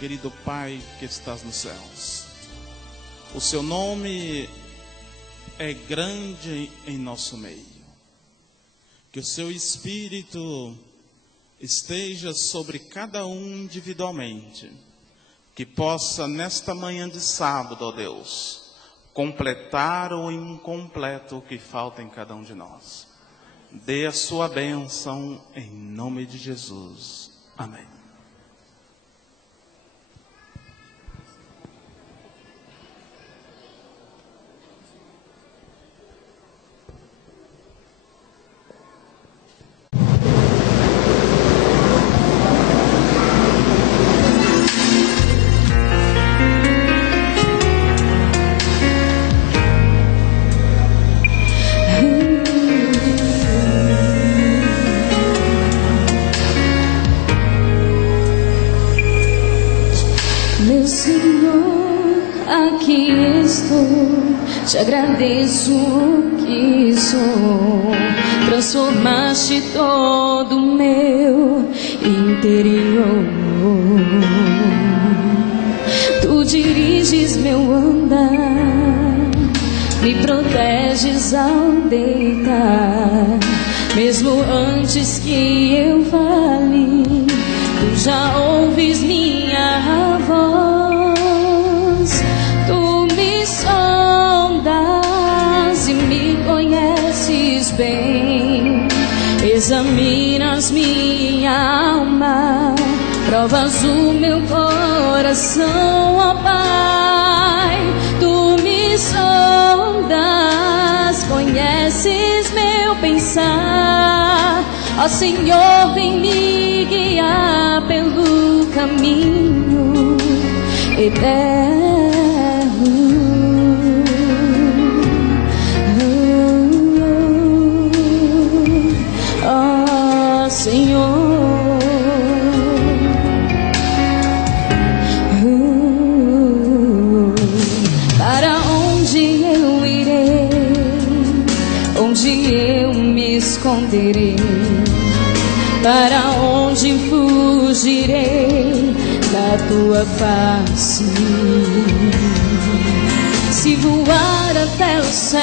Querido Pai que estás nos céus, o seu nome é grande em nosso meio. Que o seu Espírito esteja sobre cada um individualmente, que possa nesta manhã de sábado, ó Deus, completar o incompleto que falta em cada um de nós. Dê a sua bênção em nome de Jesus. Amém. Meu Senhor, aqui estou, te agradeço o que sou. Transformaste todo o meu interior. Tu diriges meu andar, me proteges ao deitar. Mesmo antes que eu fale, tu já ouves minha voz. Tu me sondas e me conheces bem. Examinas minha alma, provas o meu coração, ó Pai. Tu me sondas, conheces meu pensar. Ó Senhor, vem me guiar pelo caminho eterno. Ó Senhor, para onde eu irei? Onde eu me esconderei? Para onde fugirei da tua face? Se voar até o céu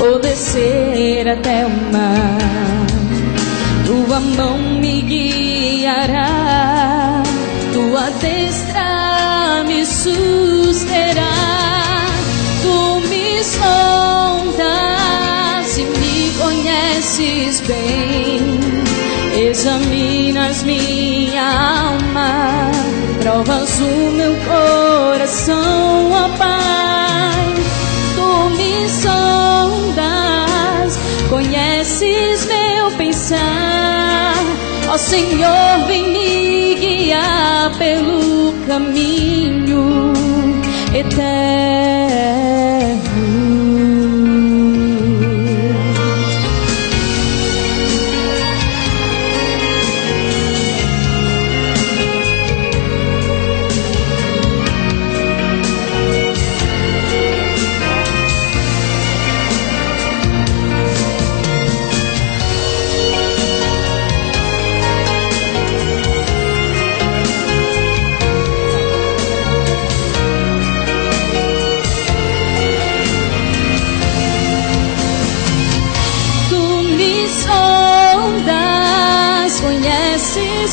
ou descer até o mar, tua mão me guiará, tua destra me susterá. Tu me sondas e me conheces bem. Examinas minha alma, provas o meu coração, ó Pai. Tu me sondas, conheces meu pensar. Ó Senhor, vem me guiar pelo caminho eterno.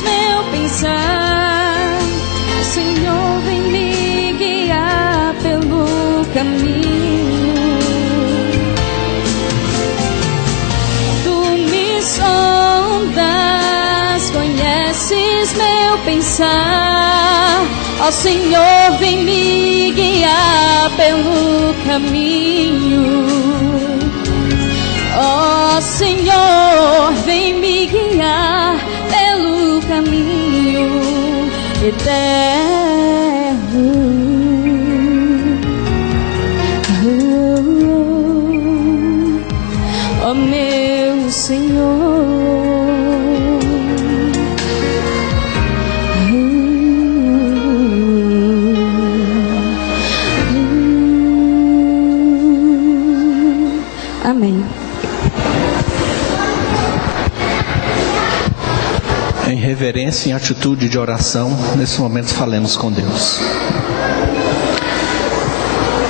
Meu pensar, Senhor, vem me guiar pelo caminho. Tu me sondas, conheces meu pensar. Ó Senhor, vem me guiar pelo caminho. Ó Senhor, vem me guiar pelo caminho eterno. Ó meu Senhor, amém. Em reverência reverência, em atitude de oração, nesse momento falemos com Deus.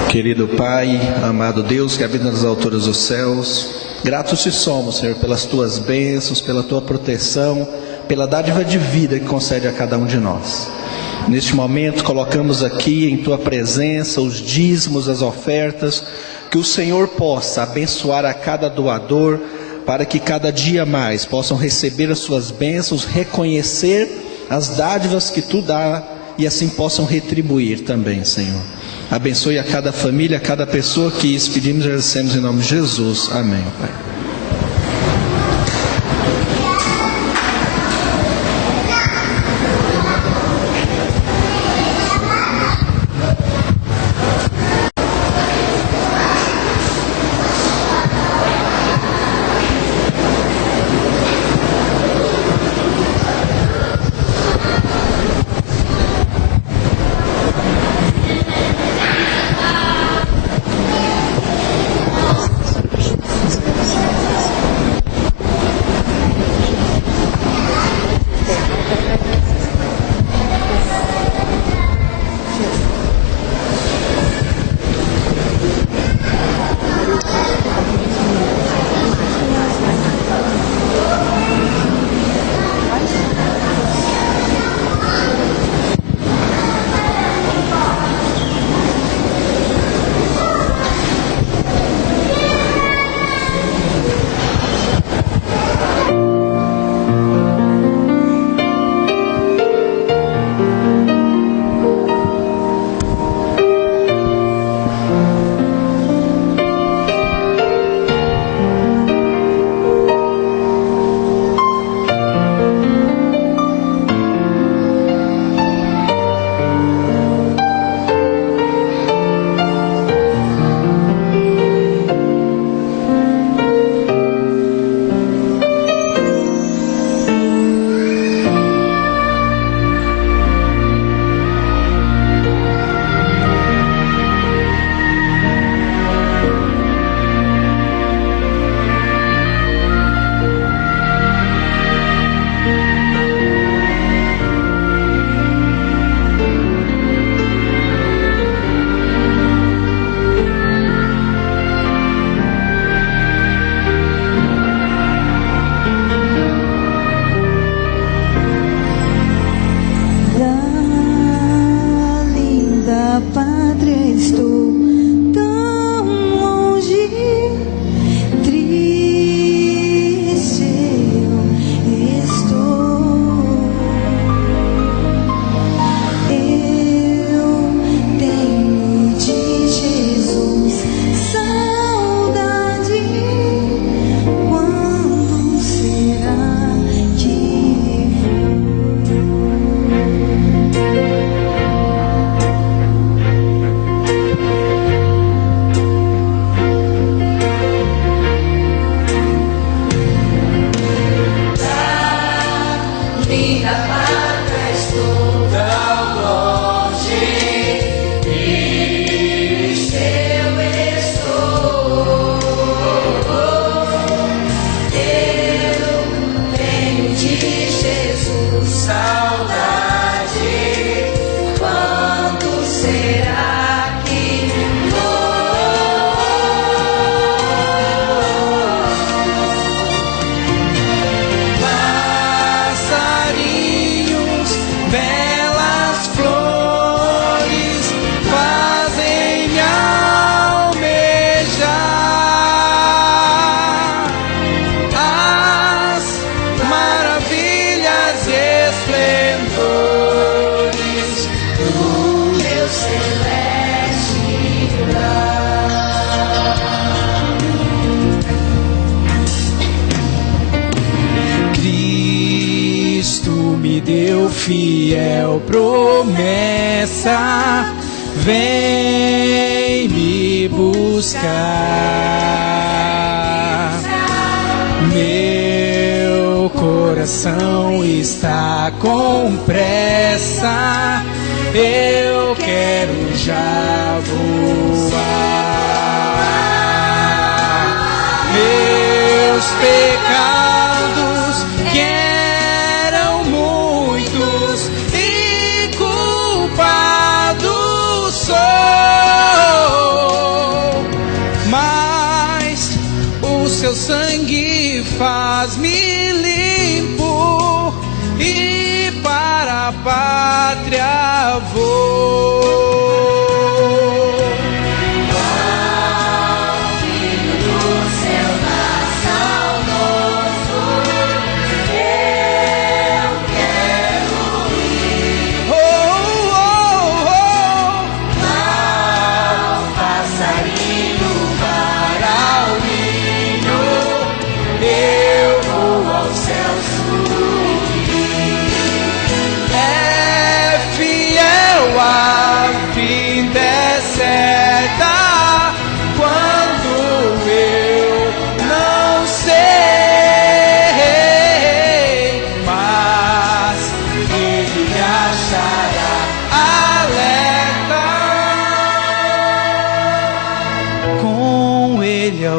Querido Pai, amado Deus que habita nas alturas dos céus, gratos te somos, Senhor, pelas tuas bênçãos, pela tua proteção, pela dádiva de vida que concede a cada um de nós. Neste momento colocamos aqui em tua presença os dízimos, as ofertas, que o Senhor possa abençoar a cada doador, para que cada dia mais possam receber as suas bênçãos, reconhecer as dádivas que tu dá e assim possam retribuir também, Senhor. Abençoe a cada família, a cada pessoa que isso pedimos e agradecemos em nome de Jesus. Amém, Pai. fiel promessa, vem me buscar. Meu coração está com pressa, eu quero já voar. Meus pecados que eram muitos pátria vou.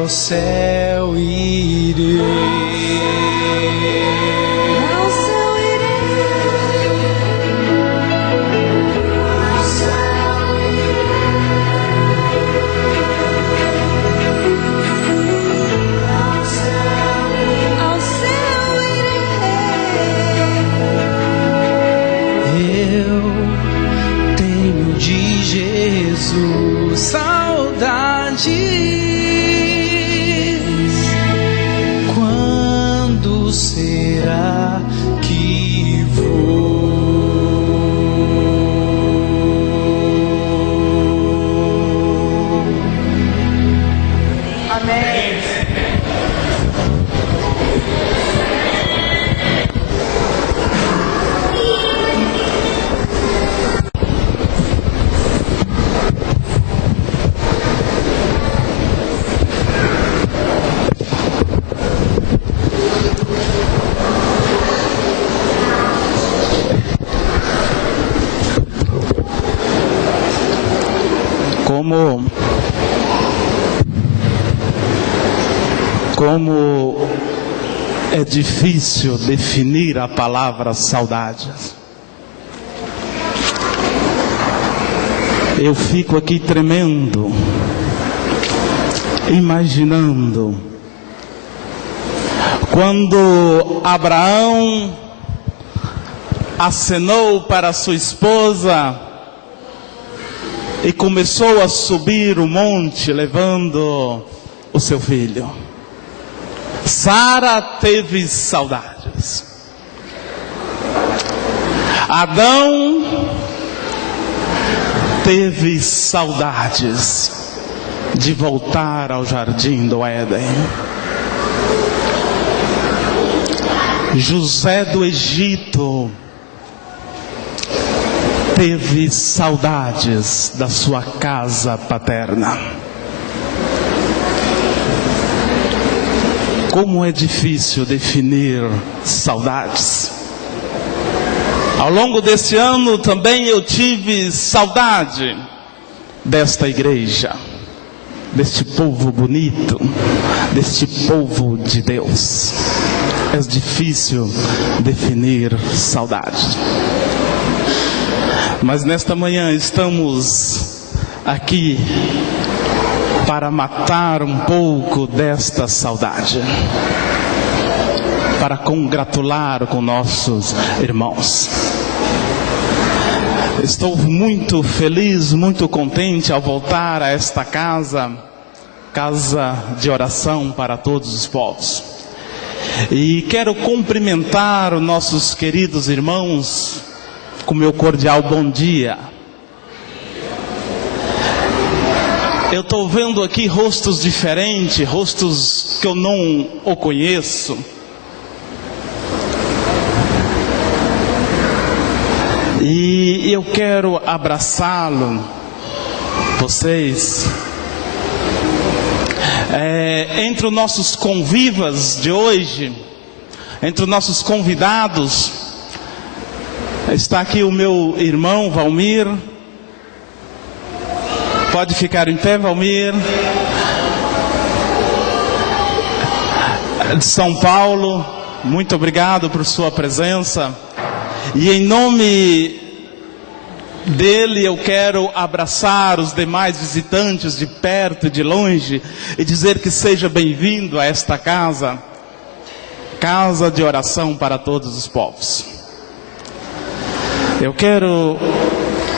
Ao céu irei. Ao céu irei. Ao céu irei. Ao céu irei. Eu tenho de Jesus saudade. Será que vou? Amém. Como é difícil definir a palavra saudade. Eu fico aqui tremendo, imaginando quando Abraão acenou para sua esposa e começou a subir o monte levando o seu filho. Sara teve saudades. Adão teve saudades de voltar ao jardim do Éden. José do Egito teve saudades da sua casa paterna. Como é difícil definir saudades. Ao longo desse ano também eu tive saudade desta igreja, deste povo bonito, deste povo de Deus. É difícil definir saudade. Mas nesta manhã estamos aqui para matar um pouco desta saudade, para congratular com nossos irmãos. Estou muito feliz, muito contente ao voltar a esta casa de oração para todos os povos. E quero cumprimentar os nossos queridos irmãos com meu cordial bom dia. Eu estou vendo aqui rostos diferentes, rostos que eu não o conheço. E eu quero abraçá-lo, vocês. Entre os nossos convivas de hoje, entre os nossos convidados, está aqui o meu irmão Valmir. Pode ficar em pé, Valmir. De São Paulo, muito obrigado por sua presença. E em nome dele eu quero abraçar os demais visitantes de perto e de longe e dizer que seja bem-vindo a esta casa de oração para todos os povos.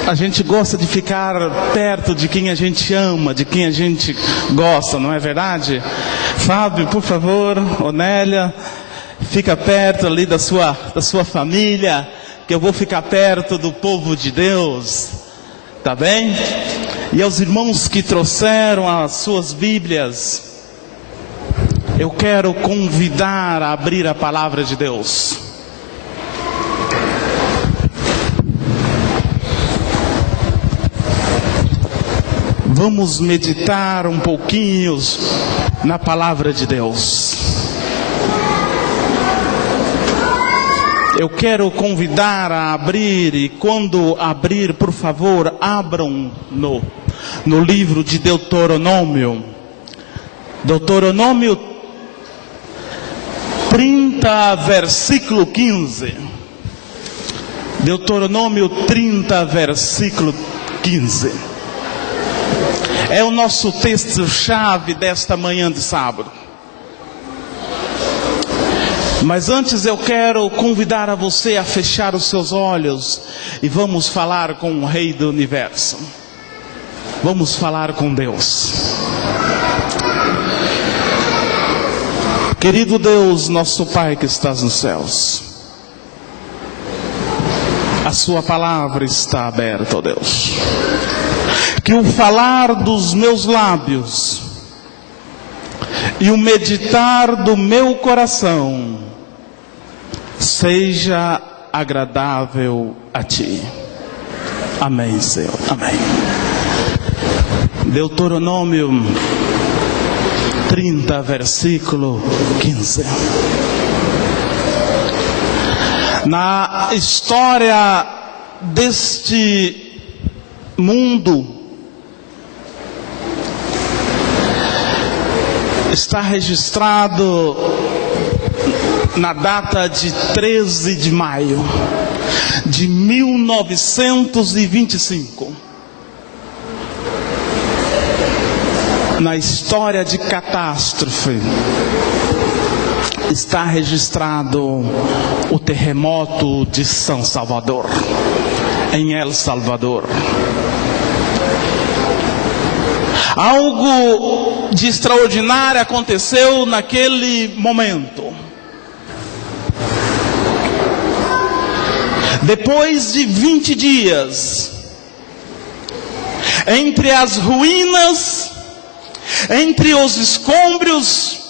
A gente gosta de ficar perto de quem a gente ama, de quem a gente gosta, não é verdade? Fábio, por favor, Onélia, fica perto ali da sua família, que eu vou ficar perto do povo de Deus, tá bem? E aos irmãos que trouxeram as suas Bíblias, eu quero convidar a abrir a palavra de Deus. Vamos meditar um pouquinho na palavra de Deus. Eu quero convidar a abrir, e quando abrir, por favor, abram no livro de Deuteronômio. Deuteronômio 30, versículo 15. Deuteronômio 30, versículo 15. É o nosso texto-chave desta manhã de sábado. Mas antes eu quero convidar a você a fechar os seus olhos e vamos falar com o Rei do Universo. Vamos falar com Deus. Querido Deus, nosso Pai que estás nos céus, a sua palavra está aberta, ó Deus. Que o falar dos meus lábios e o meditar do meu coração seja agradável a Ti. Amém, Senhor. Amém. Deuteronômio 30, versículo 15. Na história deste mundo, está registrado na data de 13 de maio de 1925. Na história de catástrofe, está registrado o terremoto de São Salvador, em El Salvador. Algo de extraordinário aconteceu naquele momento. Depois de 20 dias, entre as ruínas, entre os escombros,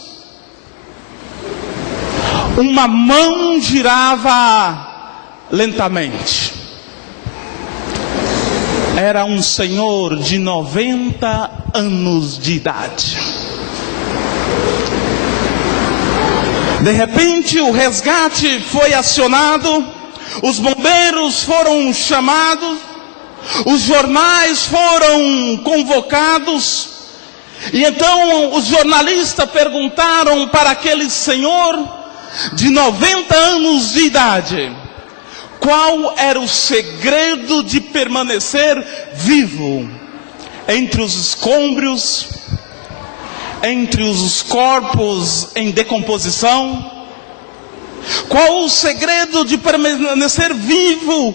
uma mão girava lentamente. Era um senhor de 90 anos de idade. De repente o resgate foi acionado, os bombeiros foram chamados, os jornais foram convocados, e então os jornalistas perguntaram para aquele senhor de 90 anos de idade qual era o segredo de permanecer vivo entre os escombros, entre os corpos em decomposição. Qual o segredo de permanecer vivo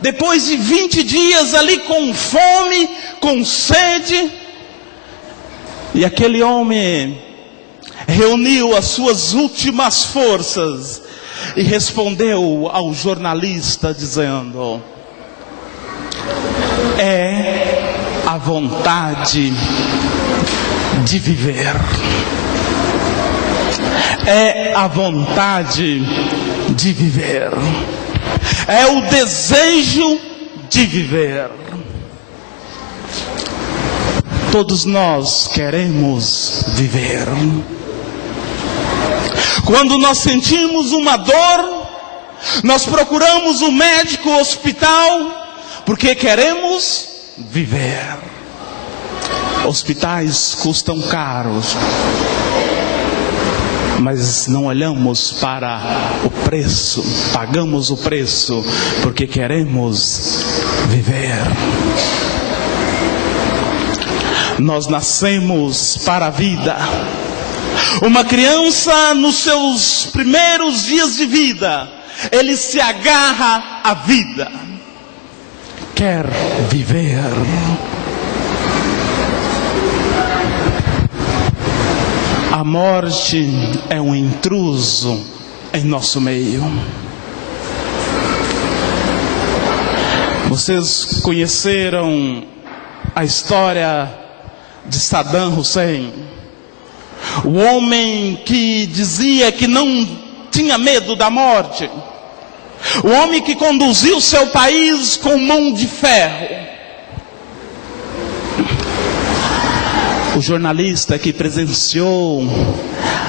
depois de 20 dias ali com fome, com sede? E aquele homem reuniu as suas últimas forças e respondeu ao jornalista dizendo: é a vontade de viver. É a vontade de viver. É o desejo de viver. Todos nós queremos viver. Quando nós sentimos uma dor, nós procuramos um médico, hospital, porque queremos viver. Hospitais custam caros, mas não olhamos para o preço, pagamos o preço, porque queremos viver. Nós nascemos para a vida. Uma criança, nos seus primeiros dias de vida, ele se agarra à vida. Quer viver. A morte é um intruso em nosso meio. Vocês conheceram a história de Saddam Hussein, o homem que dizia que não tinha medo da morte, o homem que conduziu seu país com mão de ferro. O jornalista que presenciou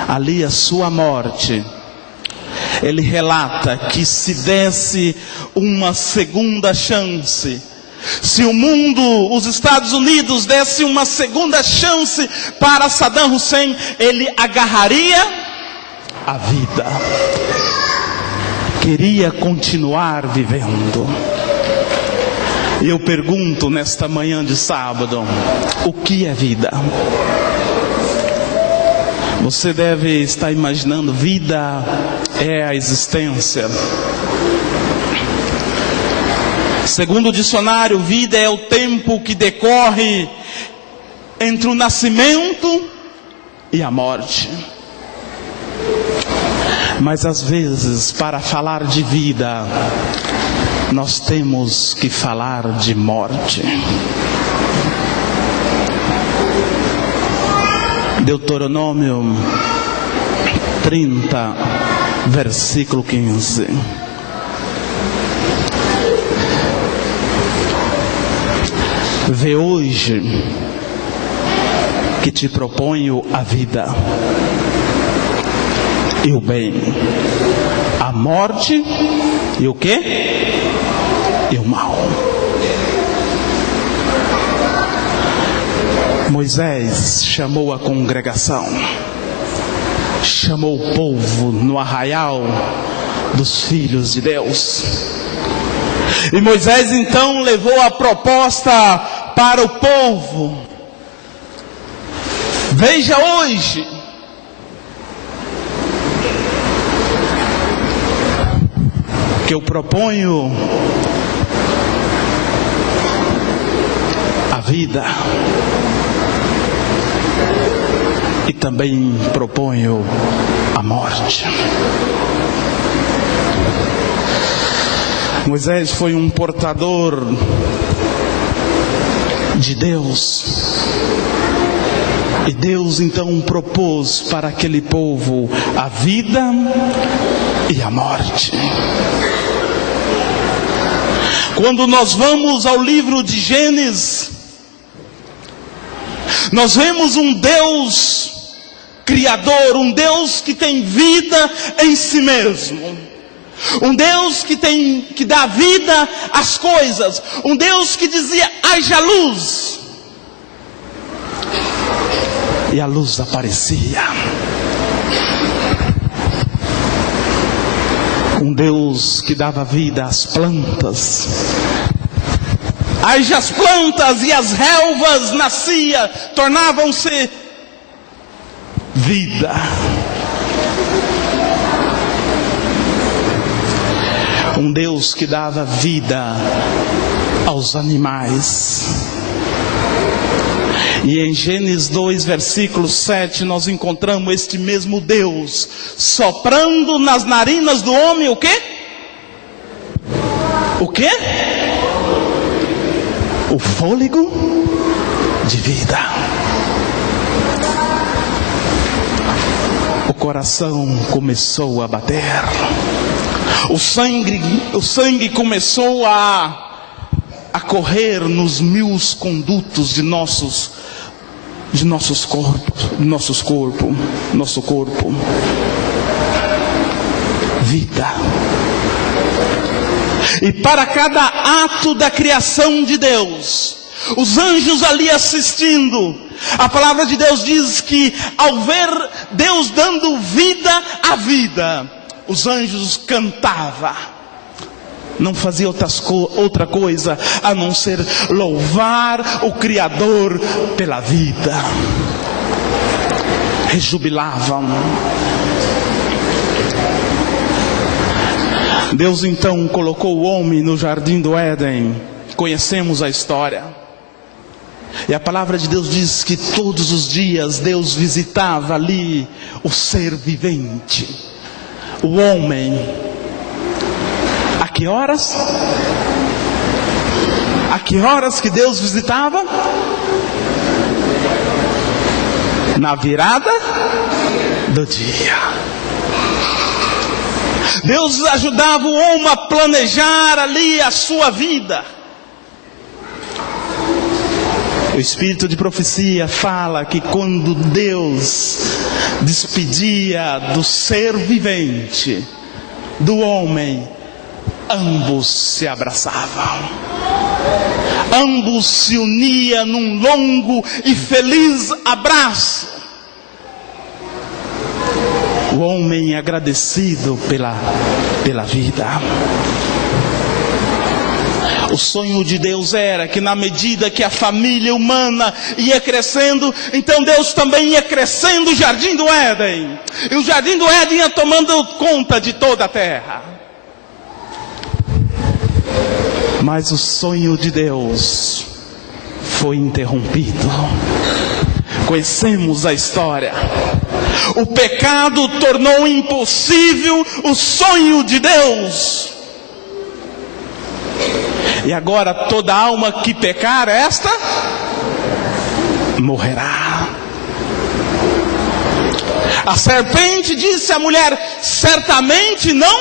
ali a sua morte, ele relata que se desse uma segunda chance, se o mundo, os Estados Unidos desse uma segunda chance para Saddam Hussein, ele agarraria a vida. Queria continuar vivendo. E eu pergunto nesta manhã de sábado, o que é vida? Você deve estar imaginando, vida é a existência. Segundo o dicionário, vida é o tempo que decorre entre o nascimento e a morte. Mas às vezes, para falar de vida, nós temos que falar de morte. Deuteronômio 30, versículo 15. Vê hoje que te proponho a vida e o bem, a morte e o quê? E o mal. Moisés chamou a congregação, chamou o povo no arraial dos filhos de Deus. E Moisés então levou a proposta para o povo. Veja hoje que eu proponho a vida e também proponho a morte. Moisés foi um portador de Deus. E Deus então propôs para aquele povo a vida e a morte. Quando nós vamos ao livro de Gênesis, nós vemos um Deus criador, um Deus que tem vida em si mesmo. Um Deus que dá vida às coisas. Um Deus que dizia, haja luz. E a luz aparecia. Um Deus que dava vida às plantas. Haja as plantas e as relvas nasciam, tornavam-se vida. Um Deus que dava vida aos animais. E em Gênesis 2, versículo 7, nós encontramos este mesmo Deus soprando nas narinas do homem o quê? O quê? O fôlego de vida. O coração começou a bater. O sangue começou a correr nos mil condutos de nosso corpo. Vida. E para cada ato da criação de Deus, os anjos ali assistindo, a palavra de Deus diz que ao ver Deus dando vida à vida, os anjos cantavam. Não fazia outra coisa a não ser louvar o Criador pela vida. Rejubilavam. Deus então colocou o homem no jardim do Éden. Conhecemos a história. E a palavra de Deus diz que todos os dias Deus visitava ali o ser vivente, o homem. A que horas? A que horas que Deus visitava? Na virada do dia. Deus ajudava o homem a planejar ali a sua vida. O Espírito de profecia fala que quando Deus despedia do ser vivente, do homem, ambos se abraçavam. Ambos se uniam num longo e feliz abraço. O homem agradecido pela vida. O sonho de Deus era que na medida que a família humana ia crescendo, então Deus também ia crescendo o jardim do Éden. E o jardim do Éden ia tomando conta de toda a terra. Mas o sonho de Deus foi interrompido. Conhecemos a história. O pecado tornou impossível o sonho de Deus. E agora toda alma que pecar, esta morrerá. A serpente disse à mulher: certamente não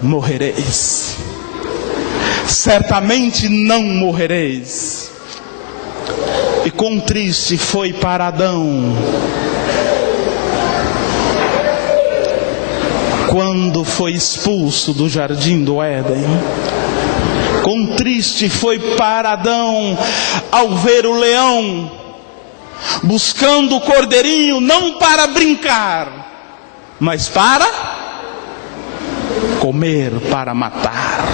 morrereis. Certamente não morrereis. E quão triste foi para Adão quando foi expulso do jardim do Éden. Quão triste foi para Adão ao ver o leão buscando o cordeirinho, não para brincar, mas para comer, para matar.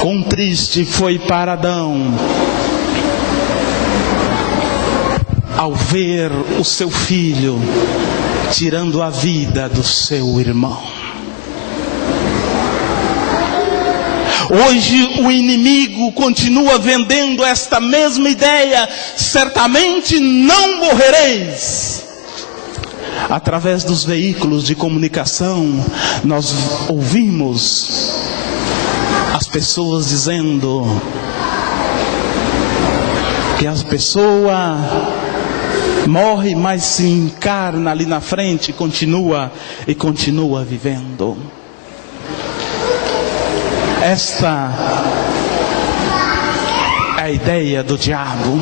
Quão triste foi para Adão ao ver o seu filho tirando a vida do seu irmão. Hoje o inimigo continua vendendo esta mesma ideia: certamente não morrereis. Através dos veículos de comunicação, nós ouvimos as pessoas dizendo que a pessoa morre, mas se encarna ali na frente, continua vivendo. Esta é a ideia do diabo,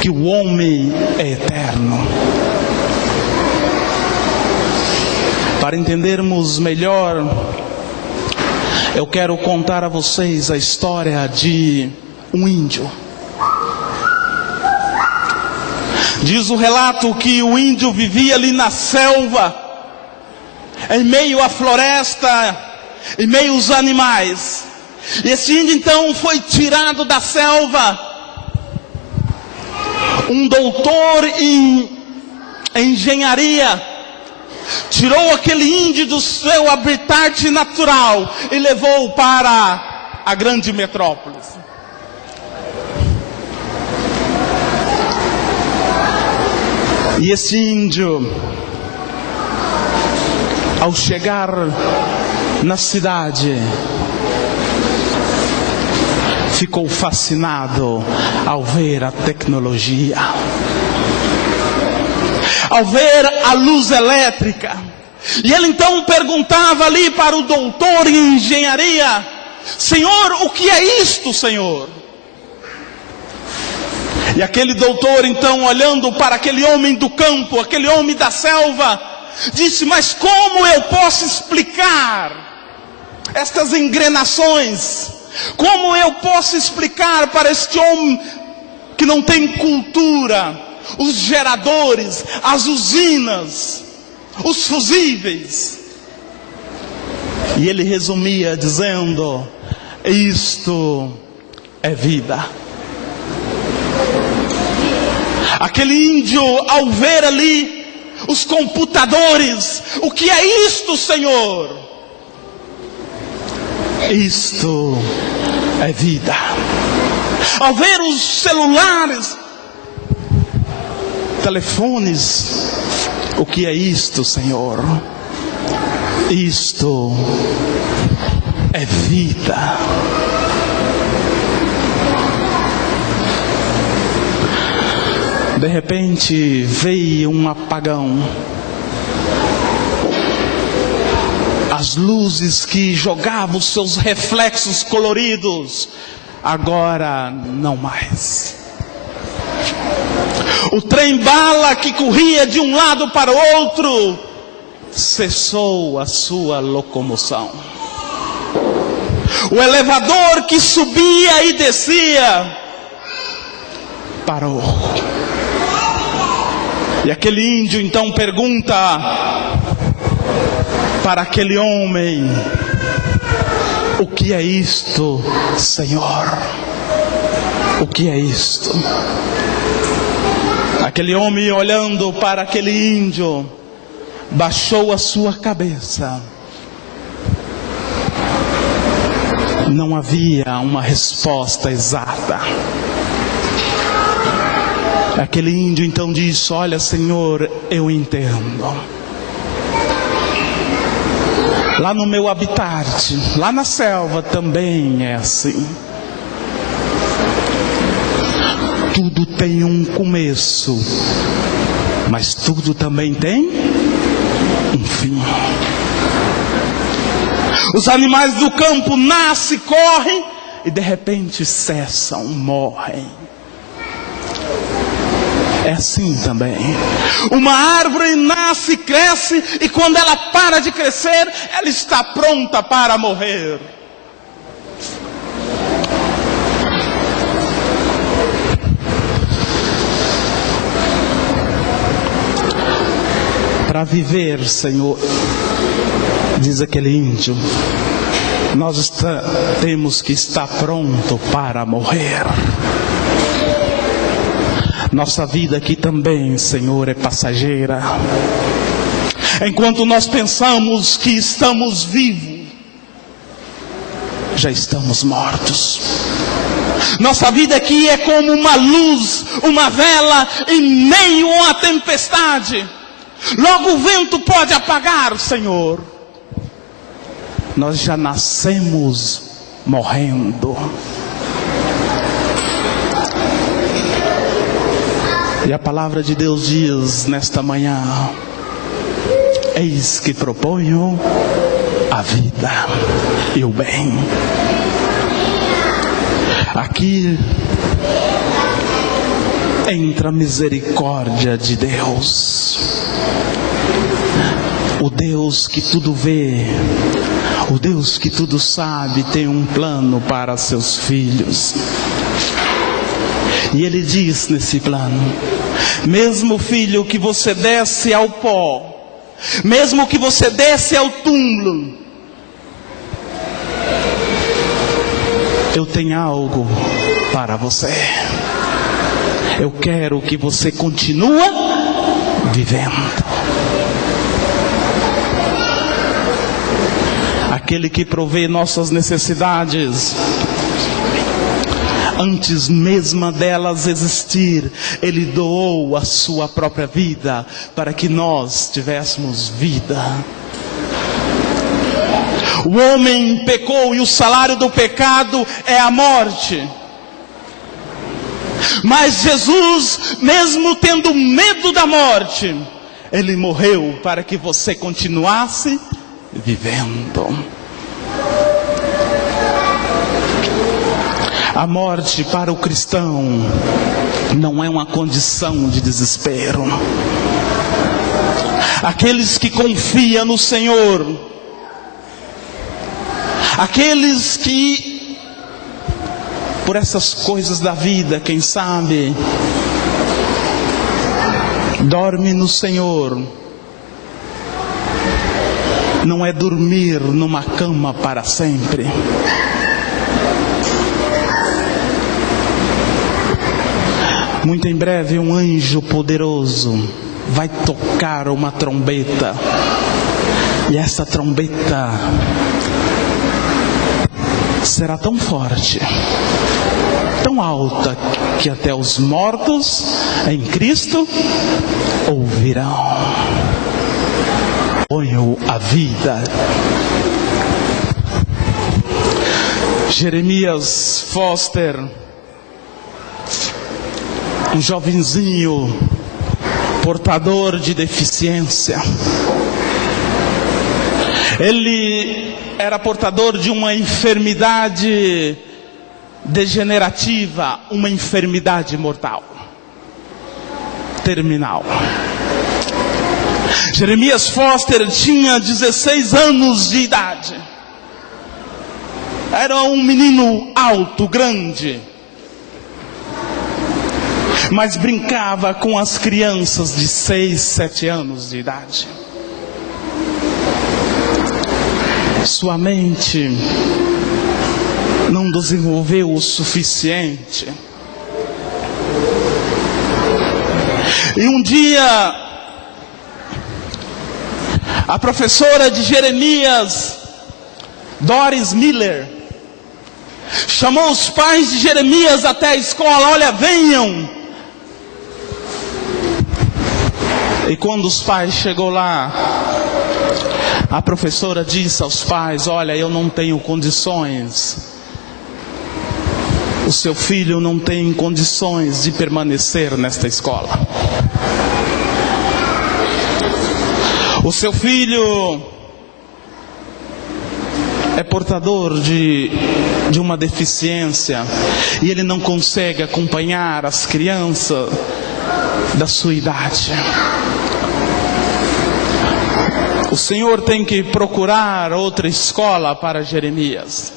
que o homem é eterno. Para entendermos melhor, eu quero contar a vocês a história de um índio. Diz o relato que o índio vivia ali na selva, em meio à floresta, em meio aos animais. E esse índio então foi tirado da selva. Um doutor em engenharia tirou aquele índio do seu habitat natural e levou para a grande metrópole. E esse índio, ao chegar na cidade, ficou fascinado ao ver a tecnologia, ao ver a luz elétrica. E ele então perguntava ali para o doutor em engenharia: Senhor, o que é isto, Senhor? E aquele doutor então, olhando para aquele homem do campo, aquele homem da selva, disse: mas como eu posso explicar estas engrenações? Como eu posso explicar para este homem que não tem cultura, os geradores, as usinas, os fusíveis? E ele resumia dizendo: isto é vida. Aquele índio, ao ver ali os computadores. O que é isto, Senhor? Isto é vida. Ao ver os celulares, telefones, o que é isto, Senhor? Isto é vida. De repente veio um apagão. As luzes que jogavam seus reflexos coloridos, agora não mais. O trem-bala que corria de um lado para o outro, cessou a sua locomoção. O elevador que subia e descia, parou. E aquele índio então pergunta para aquele homem: o que é isto, Senhor? O que é isto? Aquele homem, olhando para aquele índio, baixou a sua cabeça. Não havia uma resposta exata. Aquele índio então disse: olha, Senhor, eu entendo. Lá no meu habitat, lá na selva também é assim. Tudo tem um começo, mas tudo também tem um fim. Os animais do campo nascem, correm e de repente cessam, morrem. É assim também. Uma árvore nasce, cresce, e quando ela para de crescer, ela está pronta para morrer. Para viver, Senhor, diz aquele índio, nós temos que estar pronto para morrer. Nossa vida aqui também, Senhor, é passageira. Enquanto nós pensamos que estamos vivos, já estamos mortos. Nossa vida aqui é como uma luz, uma vela em meio a tempestade. Logo o vento pode apagar, Senhor. Nós já nascemos morrendo. E a palavra de Deus diz nesta manhã: eis que proponho a vida e o bem. Aqui entra a misericórdia de Deus. O Deus que tudo vê, o Deus que tudo sabe, tem um plano para seus filhos. E Ele diz nesse plano: mesmo filho que você desce ao pó, mesmo que você desce ao túmulo, eu tenho algo para você. Eu quero que você continue vivendo. Aquele que provê nossas necessidades, antes mesmo delas existir, Ele doou a sua própria vida para que nós tivéssemos vida. O homem pecou e o salário do pecado é a morte. Mas Jesus, mesmo tendo medo da morte, Ele morreu para que você continuasse vivendo. A morte para o cristão não é uma condição de desespero. Aqueles que confiam no Senhor, aqueles que, por essas coisas da vida, quem sabe, dorme no Senhor, não é dormir numa cama para sempre. Muito em breve um anjo poderoso vai tocar uma trombeta. E essa trombeta será tão forte, tão alta, que até os mortos em Cristo ouvirão. Ponho a vida. Jeremias Foster, um jovenzinho portador de deficiência. Ele era portador de uma enfermidade degenerativa, uma enfermidade mortal, terminal. Jeremias Foster tinha 16 anos de idade. Era um menino alto, grande, mas brincava com as crianças de 6, 7 anos de idade. Sua mente não desenvolveu o suficiente. E um dia, a professora de Jeremias, Doris Miller, chamou os pais de Jeremias até a escola. Olha, venham. E quando os pais chegou lá, a professora disse aos pais: olha, eu não tenho condições. O seu filho não tem condições de permanecer nesta escola. O seu filho é portador de uma deficiência e ele não consegue acompanhar as crianças da sua idade. O Senhor tem que procurar outra escola para Jeremias.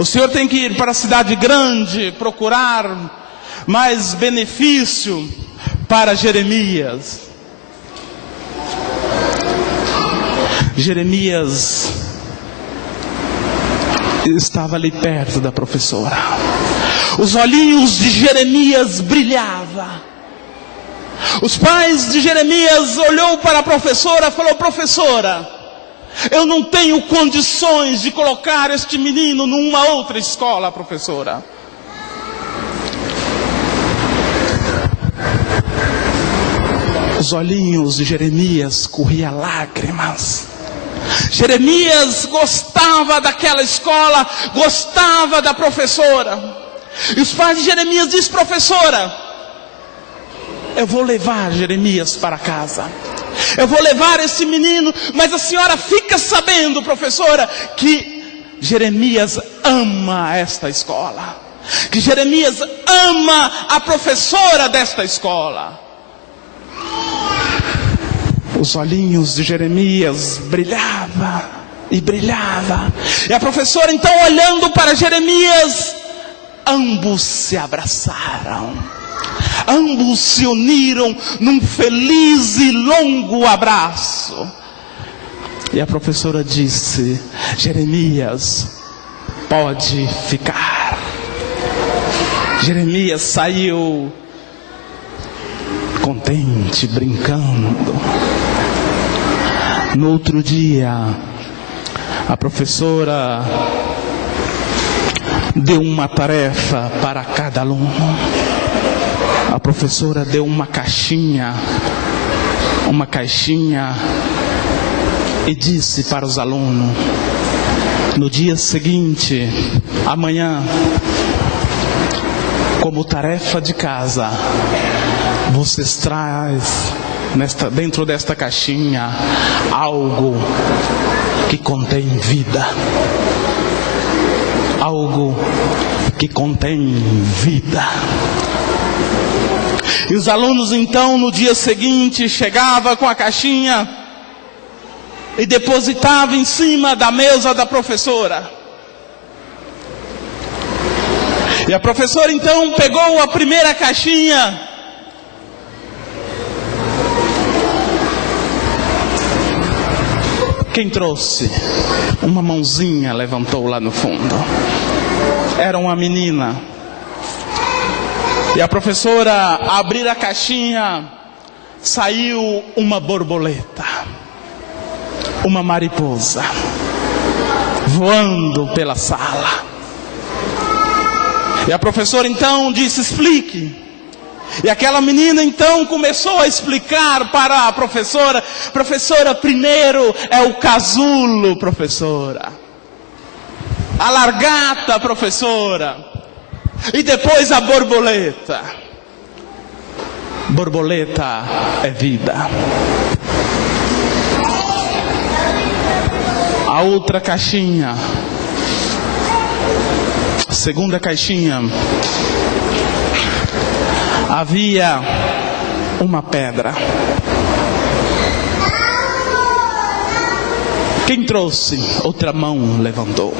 O Senhor tem que ir para a cidade grande, procurar mais benefício para Jeremias. Jeremias estava ali perto da professora. Os olhinhos de Jeremias brilhavam. Os pais de Jeremias olhou para a professora e falou: professora, eu não tenho condições de colocar este menino numa outra escola, professora. Os olhinhos de Jeremias corriam lágrimas. Jeremias gostava daquela escola, gostava da professora. E os pais de Jeremias dizem: professora, eu vou levar Jeremias para casa. Eu vou levar esse menino, mas a senhora fica sabendo, professora, que Jeremias ama esta escola. Que Jeremias ama a professora desta escola. Os olhinhos de Jeremias brilhavam e brilhavam. E a professora então, olhando para Jeremias, ambos se abraçaram. Ambos se uniram num feliz e longo abraço. E a professora disse: Jeremias, pode ficar. Jeremias saiu contente, brincando. No outro dia, a professora deu uma tarefa para cada aluno. A professora deu uma caixinha e disse para os alunos: no dia seguinte, amanhã, como tarefa de casa, vocês trazem dentro desta caixinha algo que contém vida. Algo que contém vida. E os alunos então, no dia seguinte, chegavam com a caixinha e depositavam em cima da mesa da professora. E a professora então pegou a primeira caixinha Quem trouxe? Uma mãozinha levantou lá no fundo. Era uma menina. E a professora abriu a caixinha saiu uma borboleta, uma mariposa, voando pela sala. E a professora então disse: explique. E aquela menina então começou a explicar para a professora: professora, primeiro é o casulo, professora, a largata, professora, e depois a borboleta. Borboleta é vida. A outra caixinha, a segunda caixinha, havia uma pedra. Quem trouxe? Outra mão levantou.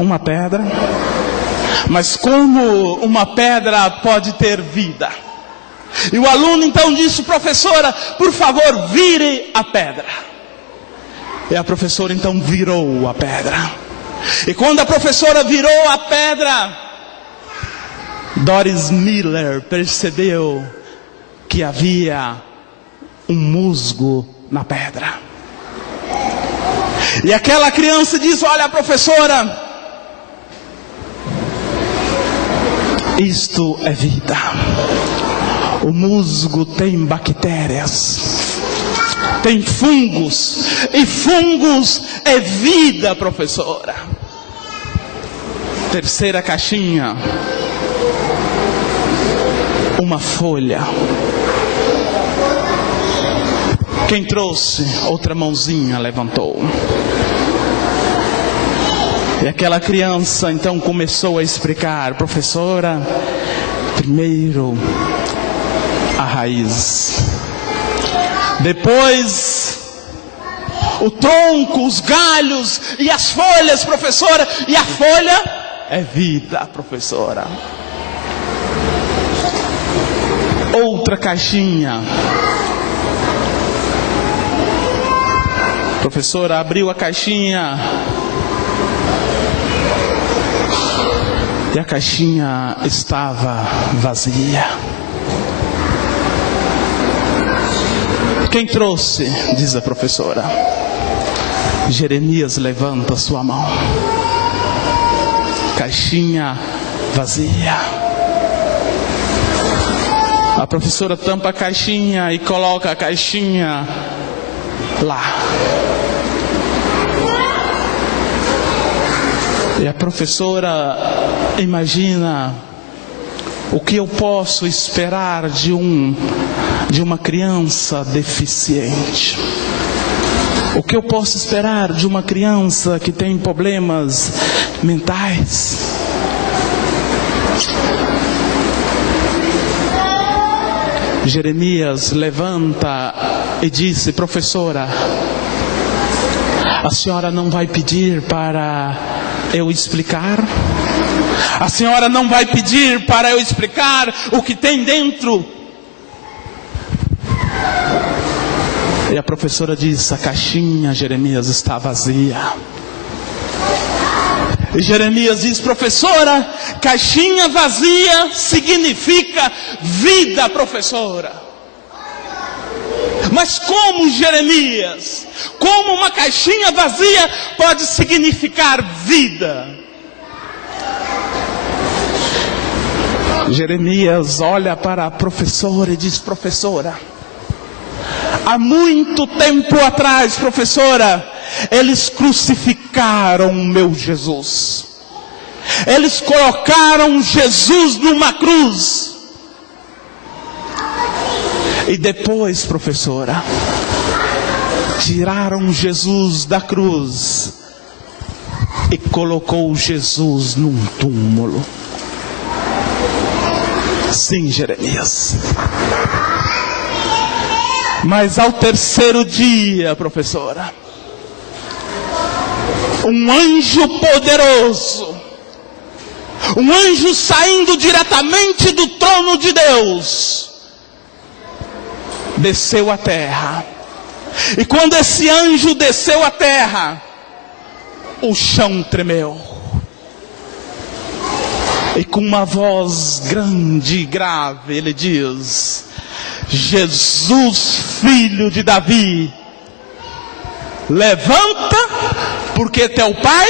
Uma pedra. Mas como uma pedra pode ter vida? E o aluno então disse: professora, por favor, vire a pedra. E a professora então virou a pedra. E quando a professora virou a pedra, Doris Miller percebeu que havia um musgo na pedra. E aquela criança diz: olha, professora, isto é vida. O musgo tem bactérias, tem fungos, e fungos é vida, professora. Terceira caixinha, uma folha. Quem trouxe? Outra mãozinha levantou. E aquela criança então começou a explicar: professora, primeiro a raiz, depois o tronco, os galhos e as folhas, professora, e a folha é vida, professora. Outra caixinha. A professora abriu a caixinha e a caixinha estava vazia. Quem trouxe? Diz a professora. Jeremias levanta sua mão. Caixinha vazia. A professora tampa a caixinha e coloca a caixinha lá. E a professora imagina: o que eu posso esperar de uma criança deficiente? O que eu posso esperar de uma criança que tem problemas mentais? Jeremias levanta e disse: professora, a senhora não vai pedir para eu explicar? A senhora não vai pedir para eu explicar o que tem dentro? E a professora disse: a caixinha, Jeremias, está vazia. E Jeremias diz: professora, caixinha vazia significa vida, professora. Mas como, Jeremias? Como uma caixinha vazia pode significar vida? Jeremias olha para a professora e diz: professora, há muito tempo atrás, professora, eles crucificaram o meu Jesus. Eles colocaram Jesus numa cruz. E depois, professora, tiraram Jesus da cruz e colocou Jesus num túmulo. Sim, Jeremias. Mas ao terceiro dia, professora, um anjo poderoso, um anjo saindo diretamente do trono de Deus, desceu à terra. E quando esse anjo desceu à terra, o chão tremeu. E com uma voz grande e grave ele diz: Jesus, filho de Davi, levanta, porque teu pai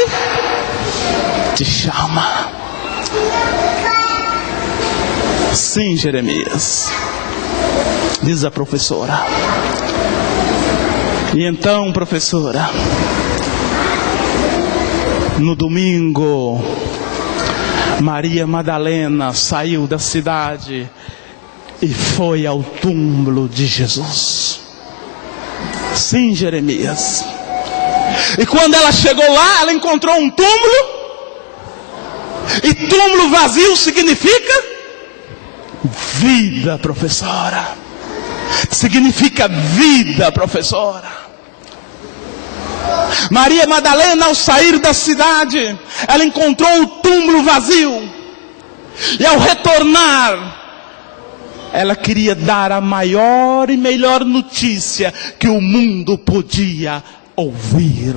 te chama. Sim, Jeremias, diz a professora. E então, professora, no domingo, Maria Madalena saiu da cidade e foi ao túmulo de Jesus. Sim, Jeremias. E quando ela chegou lá, ela encontrou um túmulo. E túmulo vazio significa vida, professora. Significa vida, professora. Maria Madalena, ao sair da cidade, ela encontrou o túmulo vazio. E ao retornar, ela queria dar a maior e melhor notícia que o mundo podia ouvir.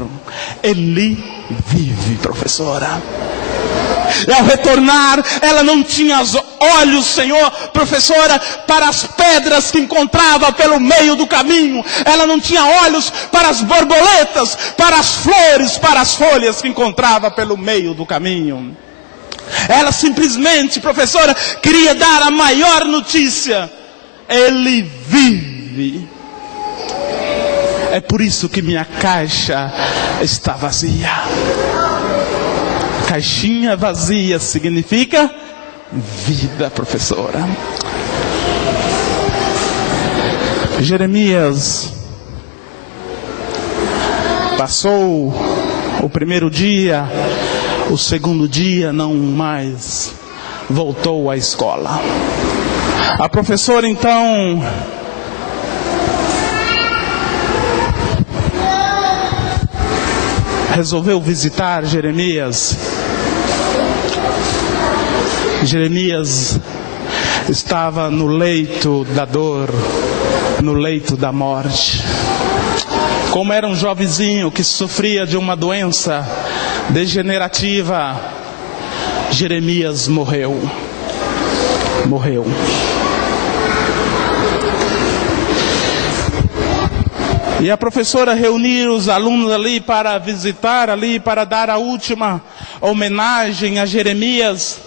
Ele vive, professora. E ao retornar, ela não tinha olhos, Senhor, professora, para as pedras que encontrava pelo meio do caminho. Ela não tinha olhos para as borboletas, para as flores, para as folhas que encontrava pelo meio do caminho. Ela simplesmente, professora, queria dar a maior notícia: Ele vive. É por isso que minha caixa está vazia. Caixinha vazia significa vida, professora. Jeremias passou o primeiro dia, o segundo dia não mais voltou à escola. A professora então resolveu visitar Jeremias. Jeremias estava no leito da dor, no leito da morte. Como era um jovenzinho que sofria de uma doença degenerativa, Jeremias morreu. E a professora reuniu os alunos ali para visitar, ali para dar a última homenagem a Jeremias.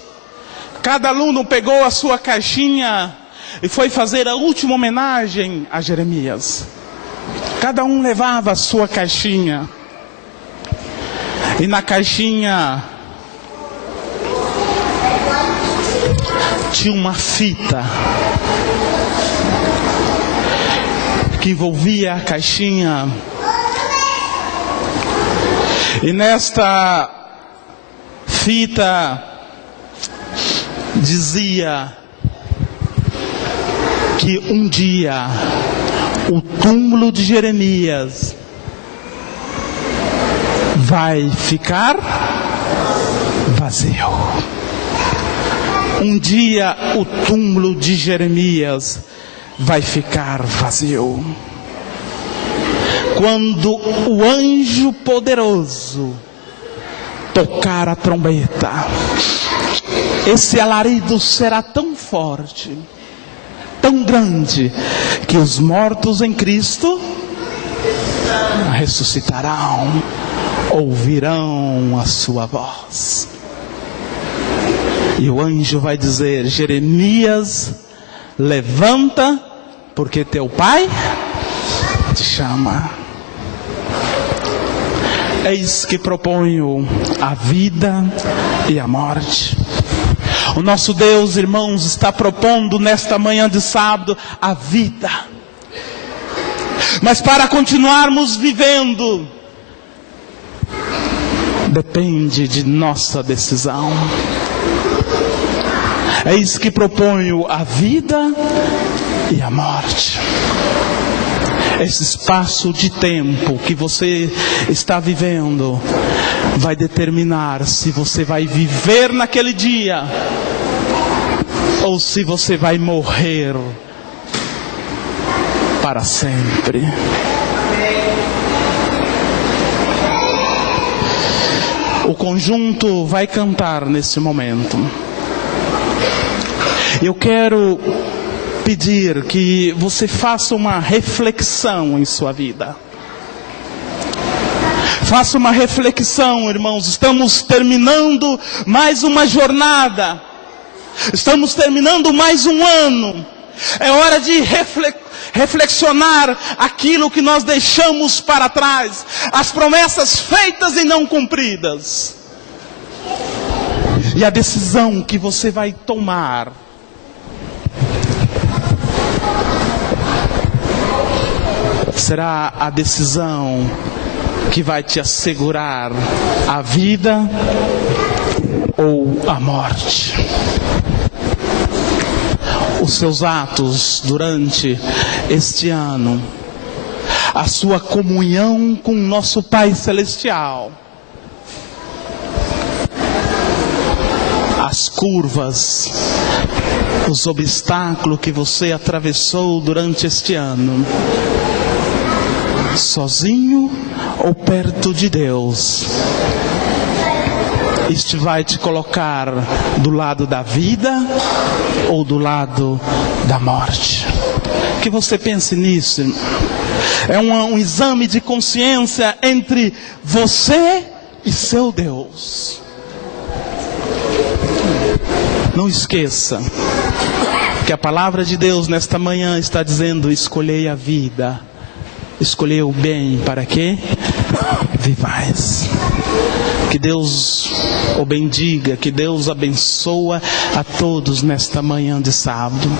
Cada aluno pegou a sua caixinha e foi fazer a última homenagem a Jeremias. Cada um levava a sua caixinha. E na caixinha tinha uma fita que envolvia a caixinha. E nesta fita dizia que um dia o túmulo de Jeremias vai ficar vazio. Um dia o túmulo de Jeremias vai ficar vazio. Quando o anjo poderoso tocar a trombeta, esse alarido será tão forte, tão grande, que os mortos em Cristo ressuscitarão, ouvirão a sua voz. E o anjo vai dizer: Jeremias, levanta, porque teu pai te chama. Eis que proponho a vida e a morte. O nosso Deus, irmãos, está propondo nesta manhã de sábado a vida. Mas para continuarmos vivendo, depende de nossa decisão. Eis que proponho a vida e a morte. Esse espaço de tempo que você está vivendo vai determinar se você vai viver naquele dia ou se você vai morrer para sempre. O conjunto vai cantar nesse momento. Eu quero pedir que você faça uma reflexão em sua vida. Faça uma reflexão, irmãos. Estamos terminando mais uma jornada. Estamos terminando mais um ano. É hora de reflexionar aquilo que nós deixamos para trás. As promessas feitas e não cumpridas. E a decisão que você vai tomar. Será a decisão que vai te assegurar a vida ou a morte. Os seus atos durante este ano, a sua comunhão com nosso Pai Celestial, as curvas, os obstáculos que você atravessou durante este ano, sozinho ou perto de Deus, este vai te colocar do lado da vida ou do lado da morte. Que você pense nisso. É um exame de consciência entre você e seu Deus. Não esqueça que a palavra de Deus nesta manhã está dizendo: escolhei a vida, escolhei o bem, para que vivais. Que Deus o bendiga, que Deus abençoa a todos nesta manhã de sábado.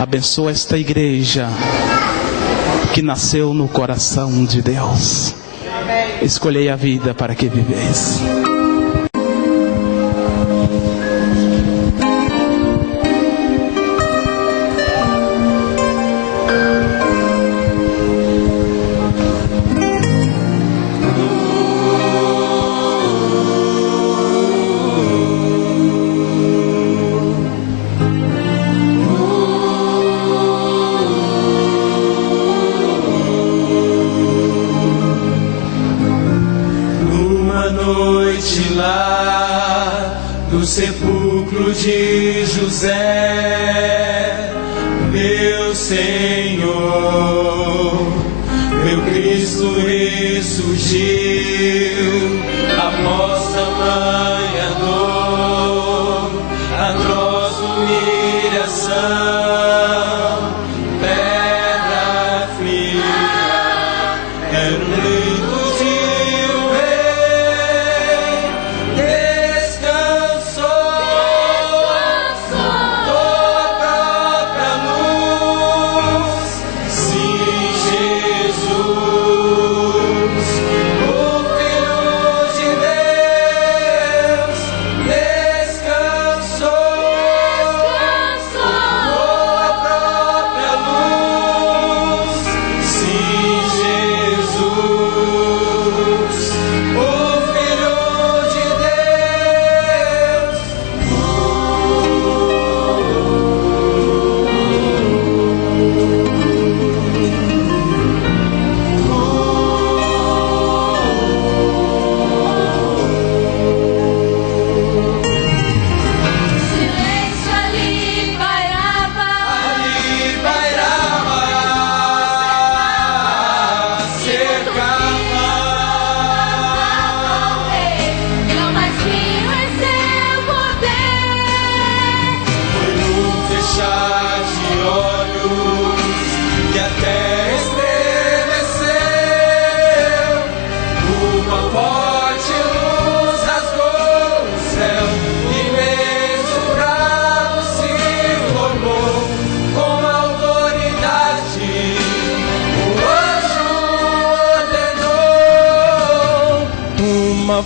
Abençoa esta igreja que nasceu no coração de Deus. Escolhei a vida para que viveis. Sepulcro de José, meu Senhor, meu Cristo ressurgiu após tamanha dor, atroz humilhação, pedra fria, era um leito de um rei,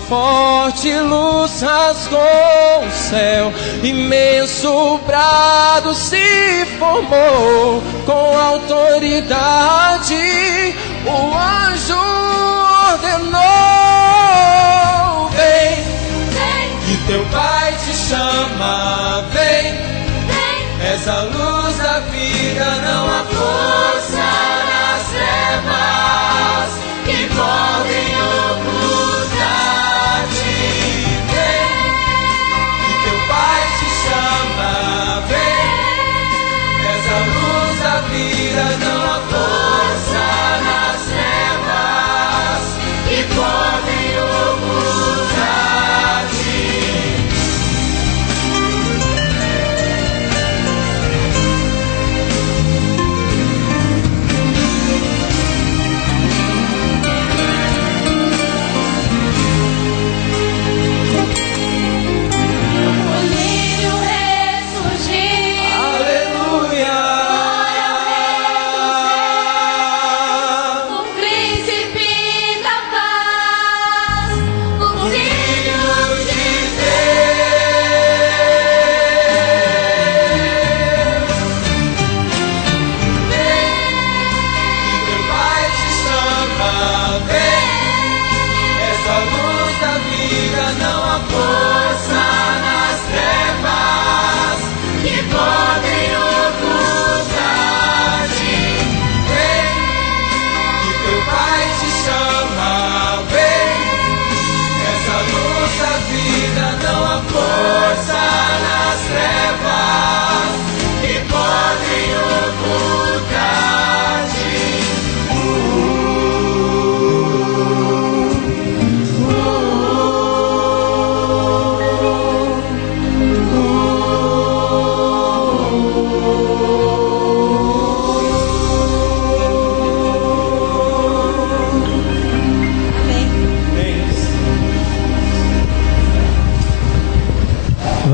forte luz rasgou o céu, imenso brado se formou, com autoridade o anjo ordenou: vem, que teu Pai te chama, vem, és a luz da vida, não há força nas trevas que podem ocultar-te. Vem, que teu Pai te chama, vem,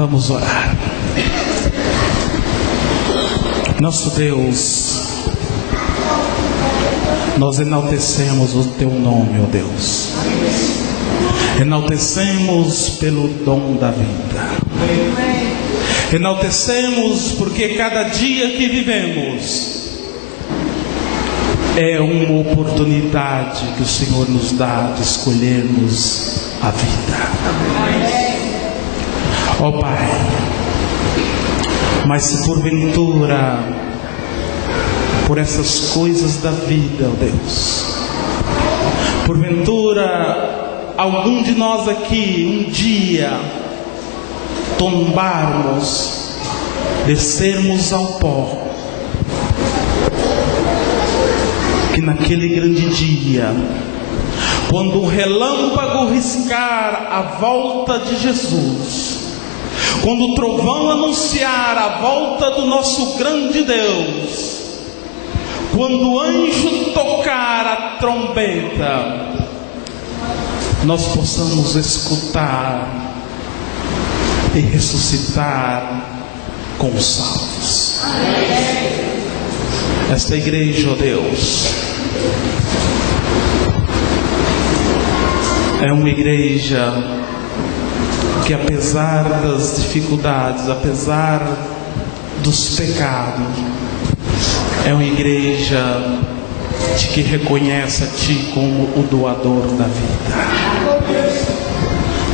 Vamos orar. Nosso Deus, nós enaltecemos o Teu nome, ó Deus. Enaltecemos pelo dom da vida. Enaltecemos porque cada dia que vivemos é uma oportunidade que o Senhor nos dá de escolhermos a vida. Ó Pai, mas se porventura, por essas coisas da vida, ó Deus, porventura algum de nós aqui um dia tombarmos, descermos ao pó, que naquele grande dia, quando o relâmpago riscar a volta de Jesus, quando o trovão anunciar a volta do nosso grande Deus, quando o anjo tocar a trombeta, nós possamos escutar e ressuscitar com os salvos. Esta igreja, ó Deus, é uma igreja que, apesar das dificuldades, apesar dos pecados, é uma igreja de que reconhece a Ti como o doador da vida.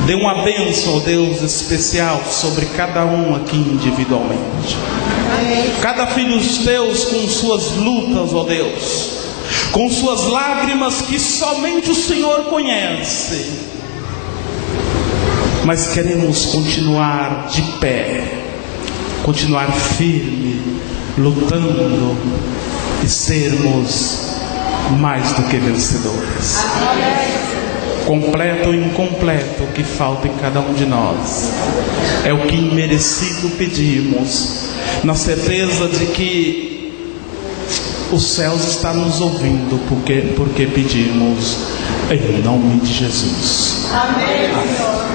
Dê uma bênção, ó Deus, especial sobre cada um aqui individualmente. Cada filho Teus com suas lutas, ó Deus, com suas lágrimas que somente o Senhor conhece. Mas queremos continuar de pé, continuar firme, lutando e sermos mais do que vencedores. Completo ou incompleto, o que falta em cada um de nós é o que imerecido pedimos, na certeza de que os céus estão nos ouvindo, porque pedimos em nome de Jesus. Amém.